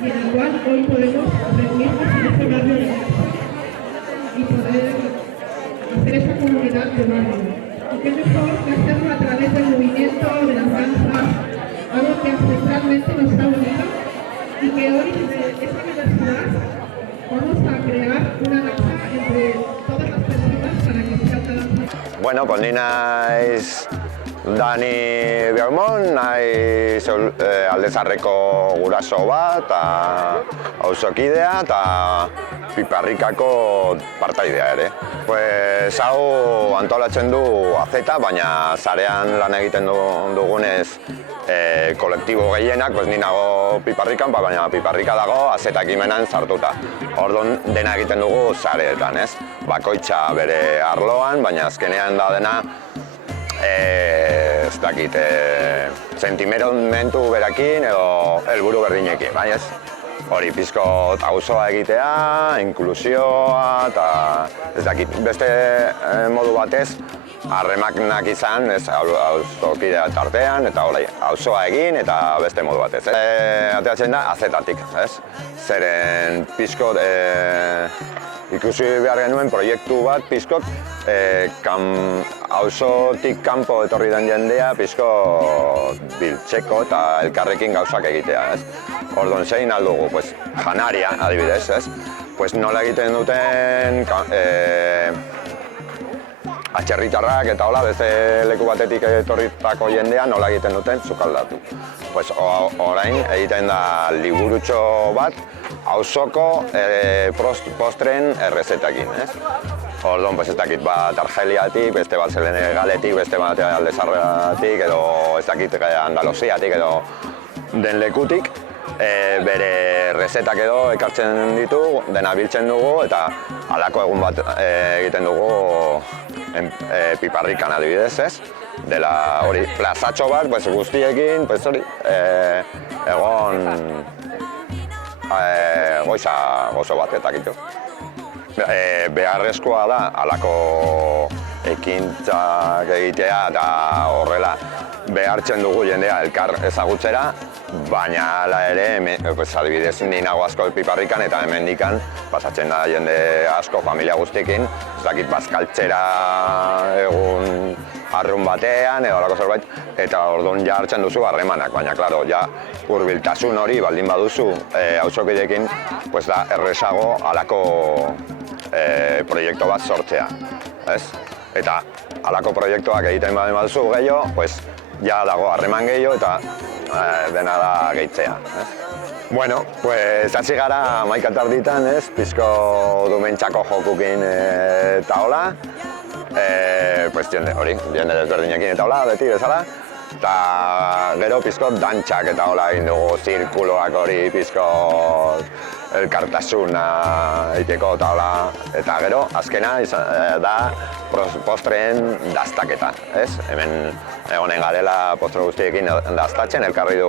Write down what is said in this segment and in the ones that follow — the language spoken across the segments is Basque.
y en el cual hoy podemos reunirnos en este barrio de casa y poder hacer esa comunidad de barrio. Y qué mejor que hacerlo a través del movimiento de las danzas, algo que ancestralmente nos ha unido y que hoy desde esta universidad vamos a crear una danza entre todas las personas para que sea una danza. Bueno, pues ni naiz Dani Biaumon, naiz Alde Zaharreko guraso bat, auzokidea eta Piparrikako partaidea ere. Pues hau antolatzen du AZ, baina sarean lan egiten dugunez kolektibo gehienak, pues ni nago Piparrikan, baina Piparrika dago AZ ekimenan sartuta. Orduan dena egiten dugu sareetan, ez? Bakoitza bere arloan, baina azkenean da dena ez dakit, sentimentu berakin edo helburu berdinekin, bai ez? Hori pizkot auzoa egitea, inklusioa eta ez dakit, beste modu batez harremanak izan, ez, auzokidea tartean eta hori, auzoa egin eta beste modu batez. Ateratzen da AZ-tatik, ez? Zeren pizkot ikusi behar genuen proiektu bat pizkot auzotik kanpo etorri den jendea pizkot biltzeko eta elkarrekin gauzak egitea, ez? Orduan zein aldugu, pues, janaria adibidez, ez? Pues nola egiten duten atxerritarrak eta hola, beste leku batetik etorritako jendea nola egiten duten sukaldatu. Pues orain egiten da liburutxo bat auzoko postren errezetakin, ez? Orduan, pues ez dakit bat Argeliatik, beste bat Senegaletik, beste bat Alde Zaharretik, edo ez dakit Andaluziatik edo den lekutik, bere rezetak edo ekartzen ditu, dena biltzen dugu eta halako egun bat egiten dugu Piparrikan adibidez, ez? Dela hori, plazatxo bat, pues guztiekin, pues hori, egon goiza gozo bat eta gitu. Beharrezkoa da halako ekintzak egitea eta horrela behartzen dugu jendea elkar ezagutzera, baina hala ere, adibidez ni nago asko Piparrikan eta hemendikan pasatzen da jende asko familia guztiekin, ez dakit bazkaltzera egun arrun batean edo halako zerbait, eta orduan ja hartzen duzu harremanak, baina klaro, ja hurbiltasun hori baldin baduzu auzokideekin, pues da errezago halako proiektu bat sortzea, ez? Eta halako proiektuak egiten baduzu gehiago, pues ja dago harreman gehiago eta dena da gehitzea, ez? Bueno, pues hasi gara 11:00, ez? Pizko dumentxako jokukin eta hola. Pues jende desberdinekin eta hola, beti bezala. Eta gero pizko dantxak eta hola egin dugu, zirkuloak hori pizko elkartasuna egiteko eta hola. Eta gero, azkena da postreen daztaketa, ez? Hemen egonen garela postre guztiekin daztatzen, elkarri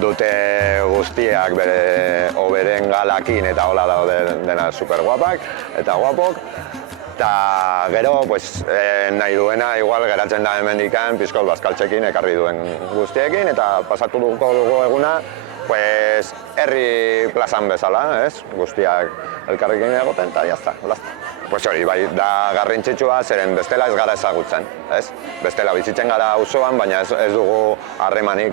dute guztiak beren galakin eta hola daude dena super guapak eta guapok. Eta gero, pues, nahi duena, igual geratzen da hemendikan pizkol bazkaltzekin ekarri duen guztiekin eta pasatu dugu eguna, pues, herri plazan bezala, ez? Guztiak elkarrekin egoten eta jazta, lazta. Pues hori, bai, da garrantzitsua zeren bestela ez gara ezagutzen, ez? Bestela bizitzen gara auzoan, baina ez dugu harremanik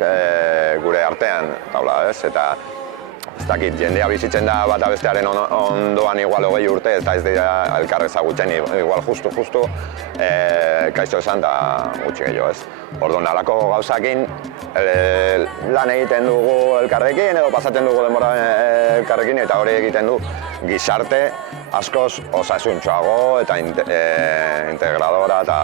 gure artean, taula, ez? Eta ez dakit, jendea bizitzen da bata bestearen ondoan igual 20 urte, eta ez dira elkar ezagutzen, igual justu, kaixo esan da gutxi gehiago, ez? Orduan, halako gauzakin lan egiten dugu elkarrekin, edo pasatzen dugu denbora elkarrekin, eta hori egiten du gizarte askoz osasuntsuago eta integradora eta